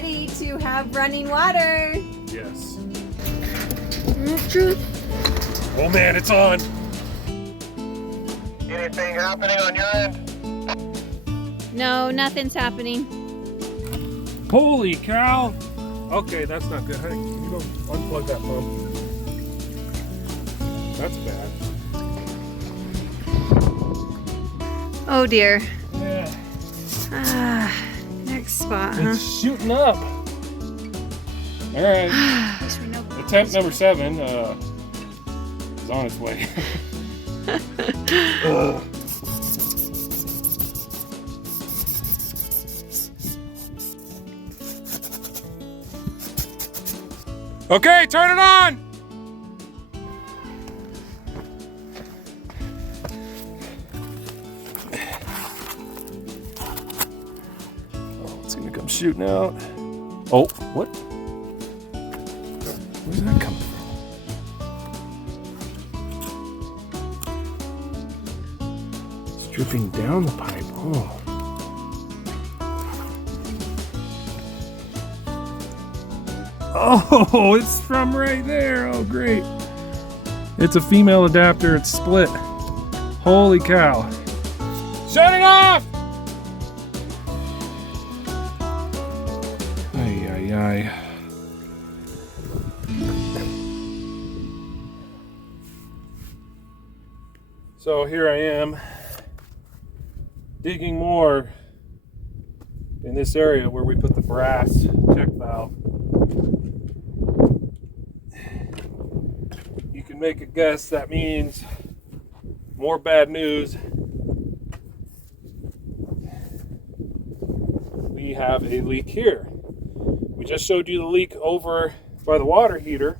ready to have running water. Yes. Truth. Oh man, it's on. Anything happening on your end? No, nothing's happening. Holy cow. Okay, that's not good. Hey, can you go unplug that pump? That's bad. Oh dear. Yeah. Next spot, huh? It's shooting up. All right. Attempt number 7 is on its way. Okay, turn it on. Oh, it's gonna come shooting out. Oh, what? Where's that coming from? It's dripping down the pipe. Oh. Oh, it's from right there. Oh, great. It's a female adapter. It's split. Holy cow. Shut it off! Ay, ay, ay. So here I am digging more in this area where we put the brass check valve. You can make a guess that means more bad news. We have a leak here. We just showed you the leak over by the water heater.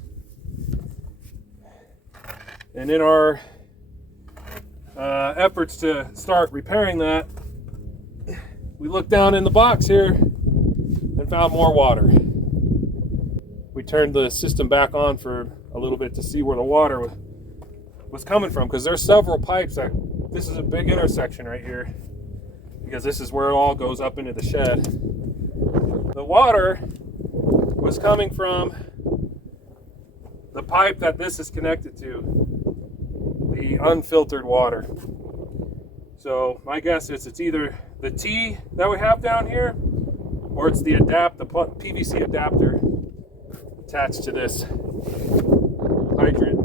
And in our efforts to start repairing that, we looked down in the box here and found more water. We turned the system back on for a little bit to see where the water was coming from, because there's several pipes that this is a big intersection right here, because this is where it all goes up into the shed. The water was coming from the pipe that this is connected to, the unfiltered water. So my guess is it's either the T that we have down here, or it's the PVC adapter attached to this hydrant,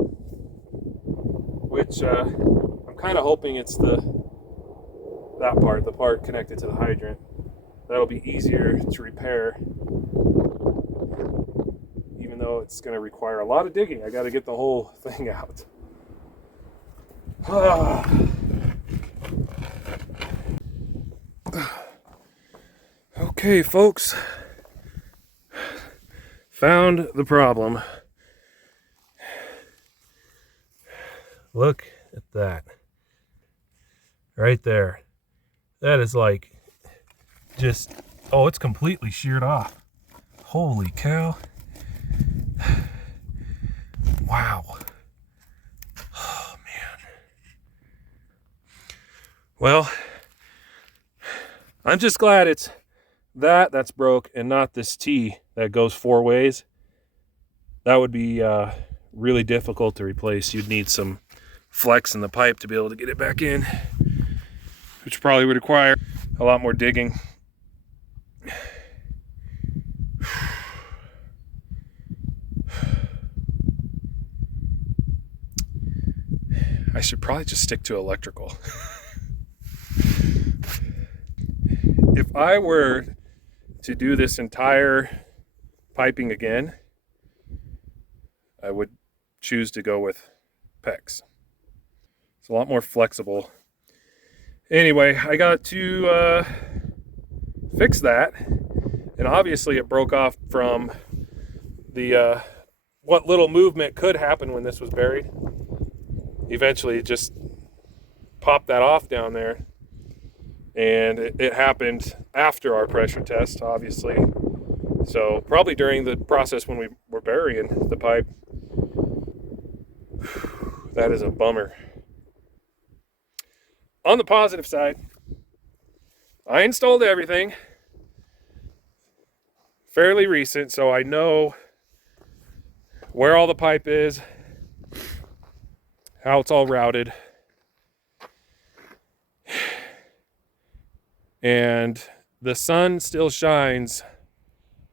which I'm kind of hoping it's the part connected to the hydrant. That'll be easier to repair, even though it's going to require a lot of digging. I got to get the whole thing out. Okay, folks, found the problem. Look at that right there. That is like just, oh, it's completely sheared off. Holy cow. Wow. Oh man. Well, I'm just glad it's that's broke and not this T that goes 4 ways. That would be really difficult to replace. You'd need some flex in the pipe to be able to get it back in, which probably would require a lot more digging. I should probably just stick to electrical. If I were to do this entire piping again, I would choose to go with PEX. It's a lot more flexible. Anyway, I got to fix that, and obviously it broke off from the what little movement could happen when this was buried. Eventually it just popped that off down there, and it happened after our pressure test, obviously. So probably during the process when we were burying the pipe. That is a bummer. On the positive side, I installed everything, fairly recent, so I know where all the pipe is, how it's all routed. And the sun still shines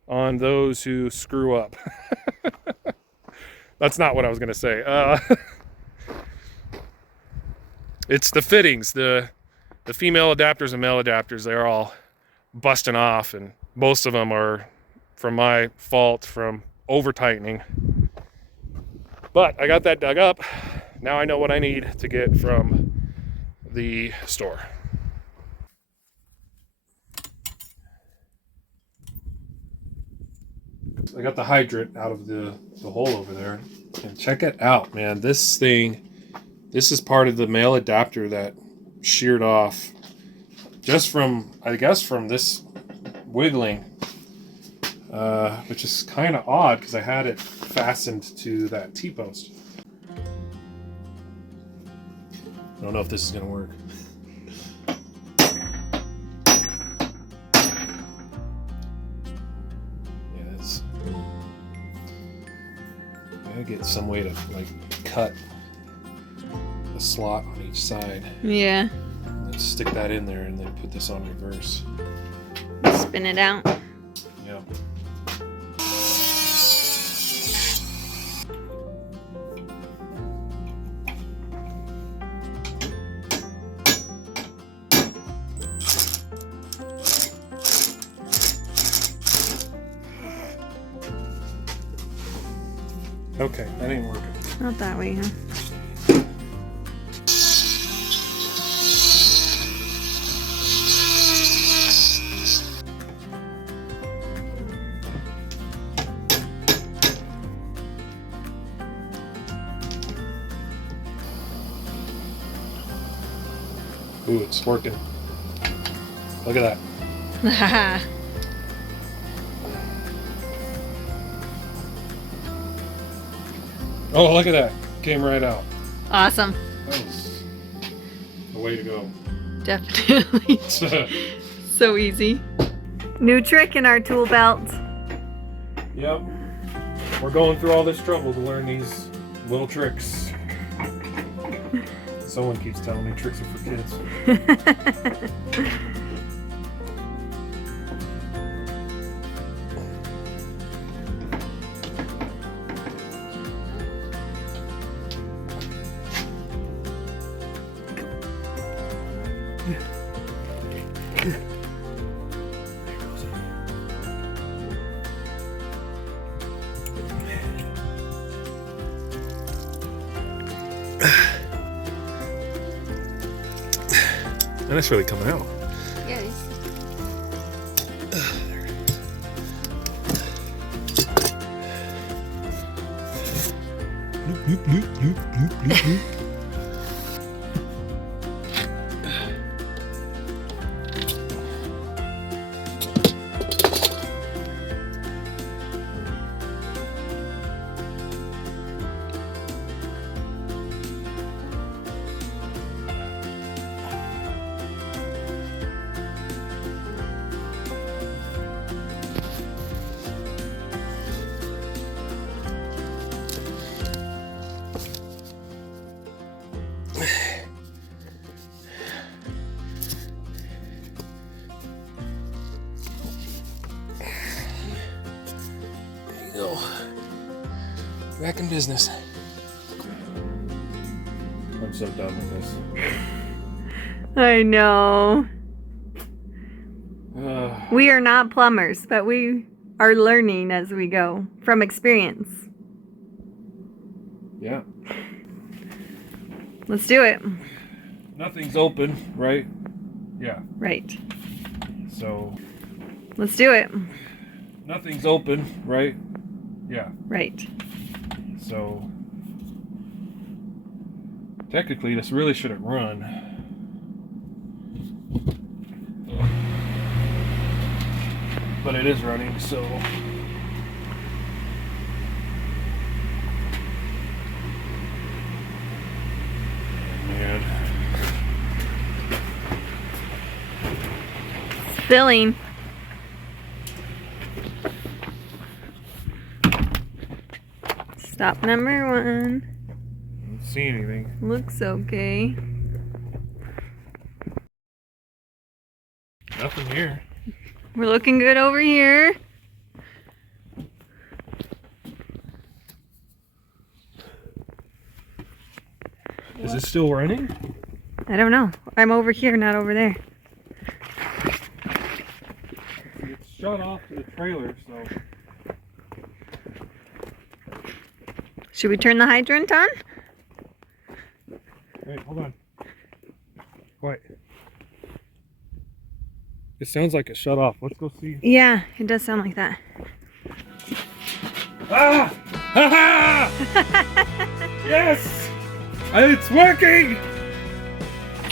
on those who screw up. That's not what I was going to say. It's the fittings, the female adapters and male adapters. They're all busting off, and most of them are from my fault from over tightening. But I got that dug up. Now I know what I need to get from the store. I got the hydrant out of the hole over there, and check it out, man. This is part of the male adapter that sheared off just from, I guess, from this wiggling, which is kind of odd because I had it fastened to that T-post. I don't know if this is going to work. I get some way to like cut a slot on each side. Yeah. And then stick that in there and then put this on reverse. Spin it out. Yeah. Okay, that ain't working. Not that way, huh? Ooh, it's working. Look at that. Oh, look at that. Came right out. Awesome. That was the way to go. Definitely. So easy. New trick in our tool belt. Yep. We're going through all this trouble to learn these little tricks. Someone keeps telling me tricks are for kids. And it's really coming out. Yes. Back in business. I'm so done with this. I know. We are not plumbers, but we are learning as we go from experience. Yeah. Let's do it. Nothing's open, right? Yeah. Right. So. Let's do it. Nothing's open, right? Yeah. Right. So technically this really shouldn't run. But it is running, so man. Filling. Stop number 1. I don't see anything. Looks okay. Nothing here. We're looking good over here. Is it still running? I don't know. I'm over here, not over there. It's shut off to the trailer, so. Should we turn the hydrant on? Wait, hold on. Quiet. It sounds like it shut off. Let's go see. Yeah, it does sound like that. Ah! Ha ha! Yes! It's working!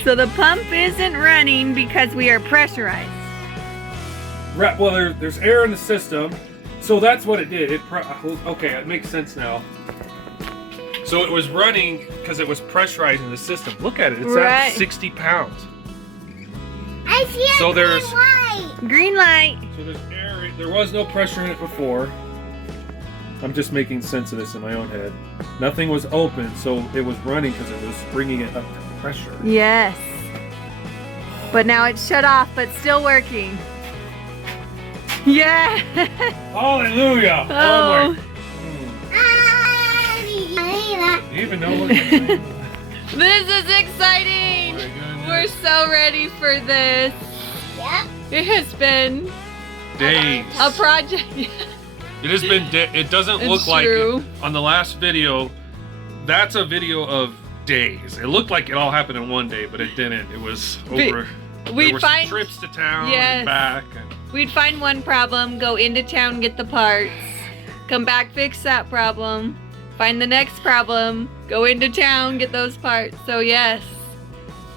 So the pump isn't running because we are pressurized. Right, well, there's air in the system, so that's what it did. Okay, it makes sense now. So it was running because it was pressurizing the system. Look at it, it's at 60 pounds. I see a So there's green light. Green light. So there's air. There was no pressure in it before. I'm just making sense of this in my own head. Nothing was open, so it was running because it was bringing it up to pressure. Yes. But now it's shut off, but still working. Yeah. Hallelujah! Oh. Do you even know what you're saying? This is exciting. We're so ready for this. Yep. It has been Days. a project. It has been. It doesn't look like it. On the last video. That's a video of days. It looked like it all happened in one day, but it didn't. It was over. We'd there find were trips to town Yes. and back. We'd find one problem, go into town, get the parts, come back, fix that problem, find the next problem, go into town, get those parts. So yes,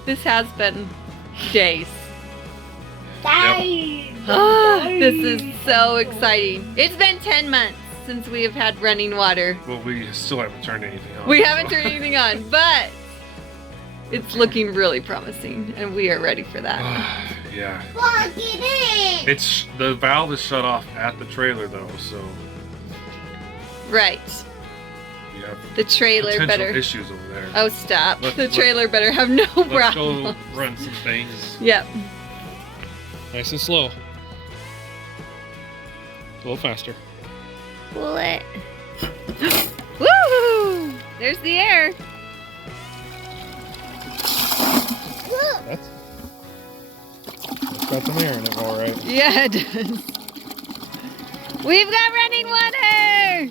this has been days. This is so exciting. It's been 10 months since we have had running water. Well, we still haven't turned anything on. We haven't turned anything on, but it's looking really promising, and we are ready for that. Yeah. Plug it in. It's the valve is shut off at the trailer though, so Right. we have The trailer potential better. issues over there. Oh, stop. Let's- The trailer better have no Let's problem. go run some things. Yep. Nice and slow. A little faster. Pull it. Woo! There's the air. That's got some air in it, all right. Yeah, it does. We've got running water!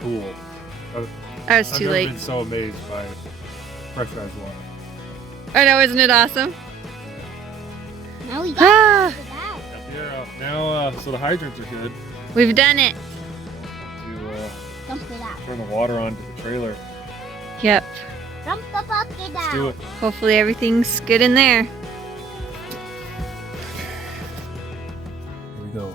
Cool. I was I've too never late. been so amazed by pressurized water. I know, isn't it awesome? Now we got Ah, it out. Got the air out. Now, so the hydrants are good. we've done it. To Dump it out. turn the water onto the trailer. Yep. Dump the bucket Let's out. do it. Hopefully everything's good in there. Here we go.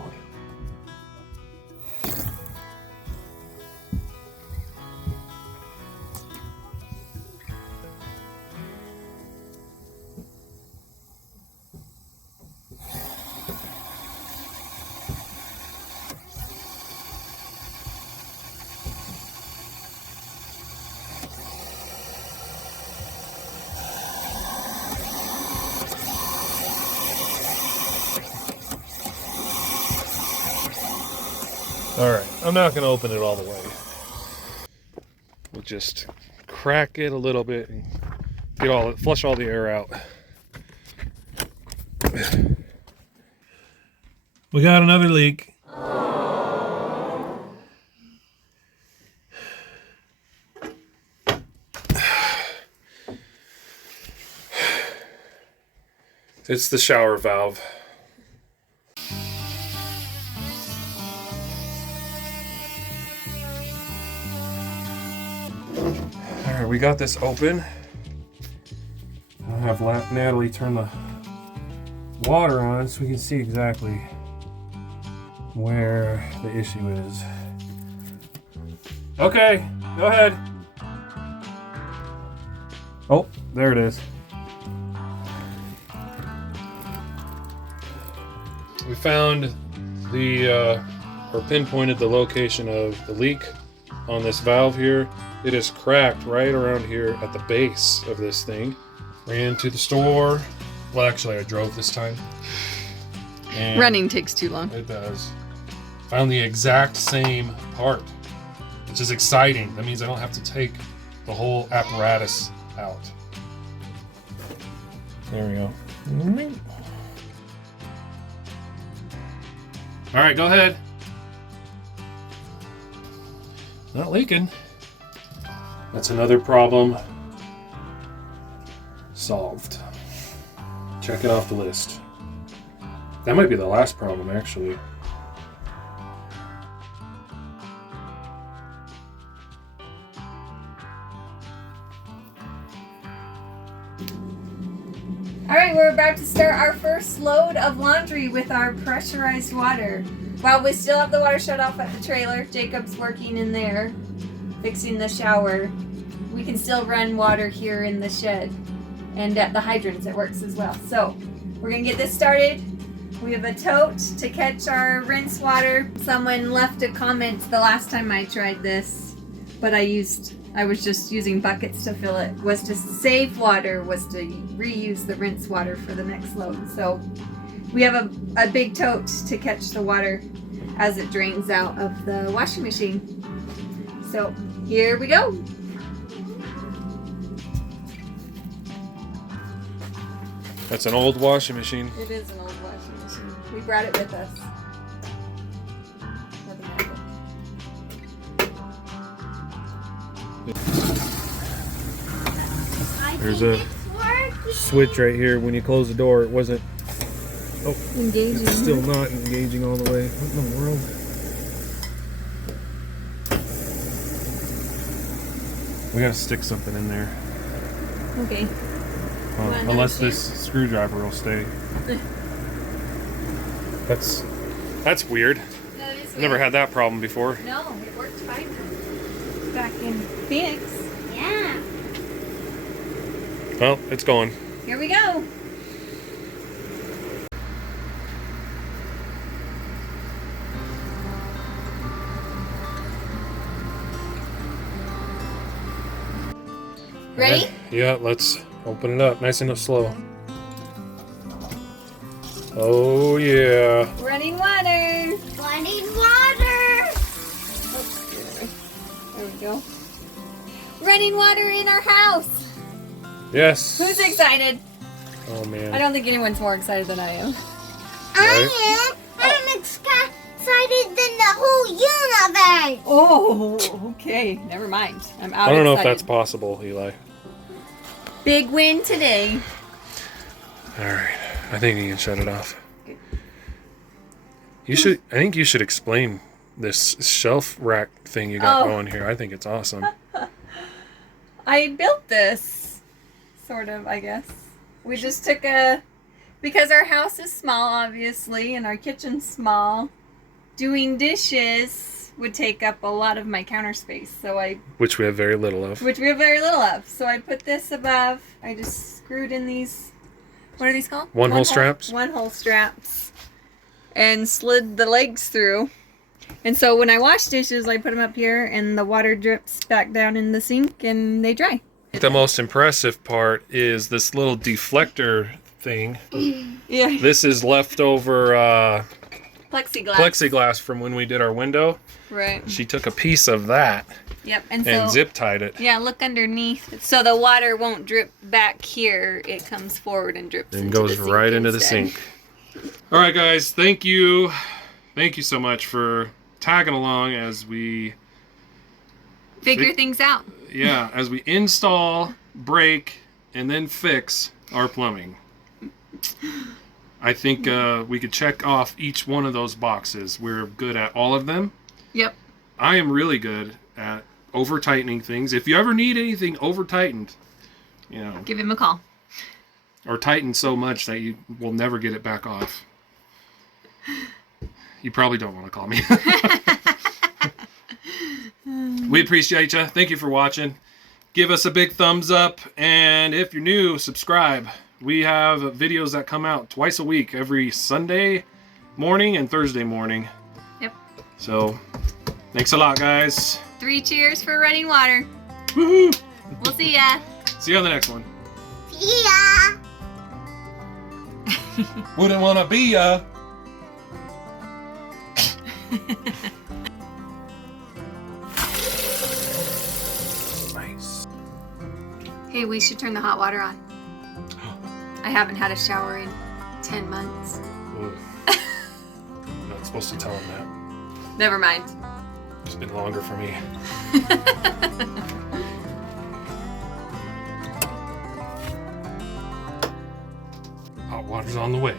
All right, I'm not going to open it all the way. We'll just crack it a little bit and flush all the air out. We got another leak. It's the shower valve. Alright, we got this open. I'll have Natalie turn the water on so we can see exactly where the issue is. Okay, go ahead. Oh, there it is. we found the, or pinpointed the location of the leak on this valve here. It is cracked right around here at the base of this thing. Ran to the store. Well, actually, I drove this time. And Running takes too long. it does. Found the exact same part, which is exciting. That means I don't have to take the whole apparatus out. There we go. All right, go ahead. Not leaking. That's another problem solved. Check it off the list. That might be the last problem, actually. All right, we're about to start our first load of laundry with our pressurized water. While we still have the water shut off at the trailer, Jacob's working in there, fixing the shower. We can still run water here in the shed, and at the hydrants it works as well. So we're gonna get this started. We have a tote to catch our rinse water. Someone left a comment the last time I tried this, but I was just using buckets to fill it, was to save water, was to reuse the rinse water for the next load. So we have a big tote to catch the water as it drains out of the washing machine. So here we go. That's an old washing machine. It is an old washing machine. We brought it with us. There's a switch right here. When you close the door, it wasn't. Oh, Engaging. it's still not engaging all the way. What in the world? We gotta stick something in there. Okay. Well, Want unless another this screwdriver will stay. That's weird. That is Never had that problem before. No, it worked fine. Back in Phoenix. Yeah. Well, it's going. Here we go. Ready? Okay. Yeah, let's open it up. Nice and slow. Oh, yeah. Running water. Running water. There we go. Running water in our house. Yes. Who's excited? Oh, man. I don't think anyone's more excited than I am. I am. I'm excited than the whole universe. Oh, okay. Never mind. I'm out. I don't know if excited. that's possible, Eli. Big win today. All right. I think you can shut it off. I think you should explain this shelf rack thing you got going here. I think it's awesome. I built this, sort of, I guess. We just took because our house is small, obviously, and our kitchen's small, doing dishes would take up a lot of my counter space, Which we have very little of. So I put this above. I just screwed in these, what are these called? One-hole straps? One-hole straps. And slid the legs through. And so when I wash dishes, I put them up here, and the water drips back down in the sink, and they dry. The most impressive part is this little deflector thing. Yeah. This is leftover Plexiglass. from when we did our window. Right. She took a piece of that Yep. and zip tied it. Yeah, look underneath. So the water won't drip back here. It comes forward and drips And into goes the sink right into the instead. sink. All right, guys. Thank you. Thank you so much for tagging along as we Figure things out. as we install, break, and then fix our plumbing. I think we could check off each one of those boxes. We're good at all of them. Yep. I am really good at over tightening things. If you ever need anything over tightened, Give him a call. or tightened so much that you will never get it back off, you probably don't want to call me. We appreciate you. Thank you for watching. Give us a big thumbs up, and if you're new, subscribe. We have videos that come out twice a week, every Sunday morning and Thursday morning. Yep. So, thanks a lot, guys. 3 cheers for running water. Woohoo! We'll see ya. See you on the next one. Yeah. Wouldn't wanna be ya. Nice. Hey, we should turn the hot water on. I haven't had a shower in 10 months. Not supposed to tell him that. Never mind. It's been longer for me. Hot water's on the way.